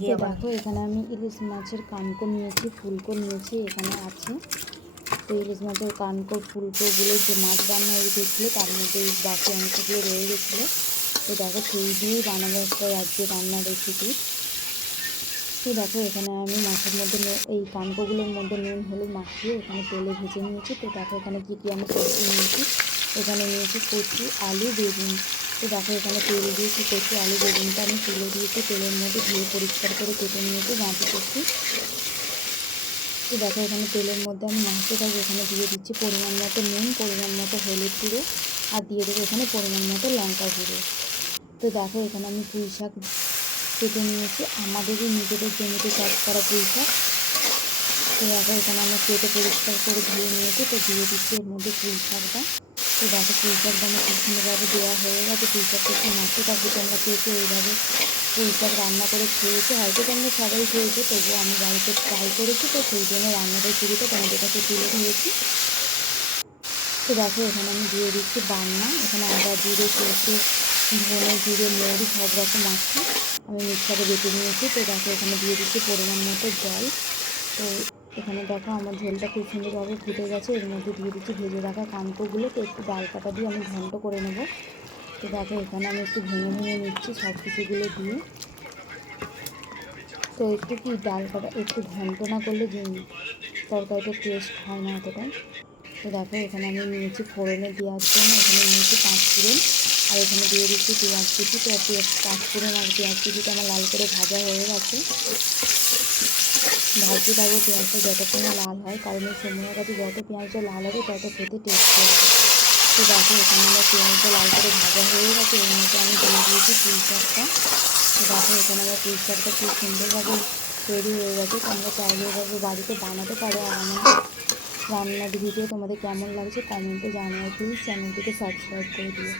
তো দেখো এখানে আমি ইলিশ মাছের কানকো নিয়েছি, ফুলকো নিয়েছি, এখানে আছে। তো ইলিশ মাছের কানকো ফুলকোগুলো যে মাছ রান্না হয়ে গেছিলো তার মধ্যে এই বাকি অংশগুলো রয়ে গেছিলো। তো দেখো সেই দিয়েই বানাবো একটা আজকে রান্নার রেসিপি। তো দেখো এখানে আমি মাছের মধ্যে এই কানকোগুলোর মধ্যে নুন হলুদ মাখিয়ে এখানে তেলে ভেজে নিয়েছি। তো দেখো এখানে কী কী আমি সবজি নিয়েছি। এখানে নিয়েছি কচু, আলু, বেগুন। তো দেখো এখানে তেল দিয়েছি, কচু আলু বেগুনটা আমি তুলে দিয়েছি, তেলের মধ্যে ধুয়ে পরিষ্কার করে কেটে নিয়েছি গাঁটি কচু। তো দেখো এখানে তেলের মধ্যে আমি নাড়তে থাকবো। এখানে দিয়ে দিচ্ছি পরিমাণ মতো নুন, পরিমাণ মতো হলুদ গুঁড়ো, আর দিয়ে দেবো এখানে পরিমাণ মতো লঙ্কা গুঁড়ো। তো দেখো এখানে আমি পুঁই শাক কেটে নিয়েছি, আমাদেরই নিজেদের জমিতে চাষ করা পুঁই শাক। তো দেখো এখানে আমরা কেটে পরিষ্কার করে ধুয়ে নিয়েছি। তো দিয়ে দিচ্ছি এর মধ্যে পুঁই শাকটা। তো দেখো পুঁই শাকটা আমার খুব সুন্দরভাবে দেওয়া হয়ে গেছে। পুঁই শাকটা একটু নাড়তে থাকবে। তোমরা কে কে এইভাবে পুঁই শাক রান্না করে খেয়েছো, হয়তো তোমরা সবাই খেয়েছো, তবুও আমি বাড়িতে ট্রাই করেছি, তো সেই জন্য রান্নার রেসিপিটা তোমাদের কাছে তুলে ধরেছি। তো দেখো এখানে আমি দিয়ে দিচ্ছি বান্না। এখানে আদা, জিরে, সরষে, ধনে, জিরে, মৌরি সব রকম আছে, আমি মিক্সারে বেটে নিয়েছি। তো দেখো এখানে দিয়ে দিচ্ছি পরিমাণ মতো জল। তো এখানে দেখো আমার ঝোলটা খুব সুন্দরভাবে ফুটে গেছে। এর মধ্যে দিয়ে দিচ্ছি ভেজে রাখা কানকোগুলো। তো একটু ডাল কাটা দিয়ে আমি ঘন্ট করে নেব। তো দেখো এখানে আমি একটু ভেঙে ভেঙে নিচ্ছি সব কিছুগুলো দিয়ে। তো একটু কি ডাল কাটা একটু ঘন্ট না করলে যে তরকারিটা টেস্ট হয় না অতটা। তো দেখো এখানে আমি নিয়েছি ফোড়নে দেওয়ার জন্য, এখানে নিয়েছি 5 ফোড়ন, আর এখানে দিয়ে দিচ্ছি পেঁয়াজ কুচি। তো 5 ফোড়ন আর পেঁয়াজ কুচিটা আমার লাল করে ভাজা হয়ে গেছে। ভাজতে থাকবো পেঁয়াজটা যতক্ষণ লাল হয়, কারণ এই সময়ের কাছে যত পেঁয়াজটা লাল হবে তত খেতে টেস্টি হবে। তো দেখো এখানে আমার পেঁয়াজটা লাল করে ভাজা হয়ে গেছে। এর মধ্যে আমি দিয়ে দিয়েছি পুঁই শাকটা। তো দেখো এখানে আমার পুঁই শাকটা খুব সুন্দরভাবে তৈরি হয়ে গেছে। তোমরা চাইলে এভাবে বাড়িতে বানাতে পারো। আর আমার রান্নার ভিডিও তোমাদের কেমন লাগছে কমেন্টে জানাও প্লিজ। চ্যানেলটিকে সাবস্ক্রাইব করে দিও।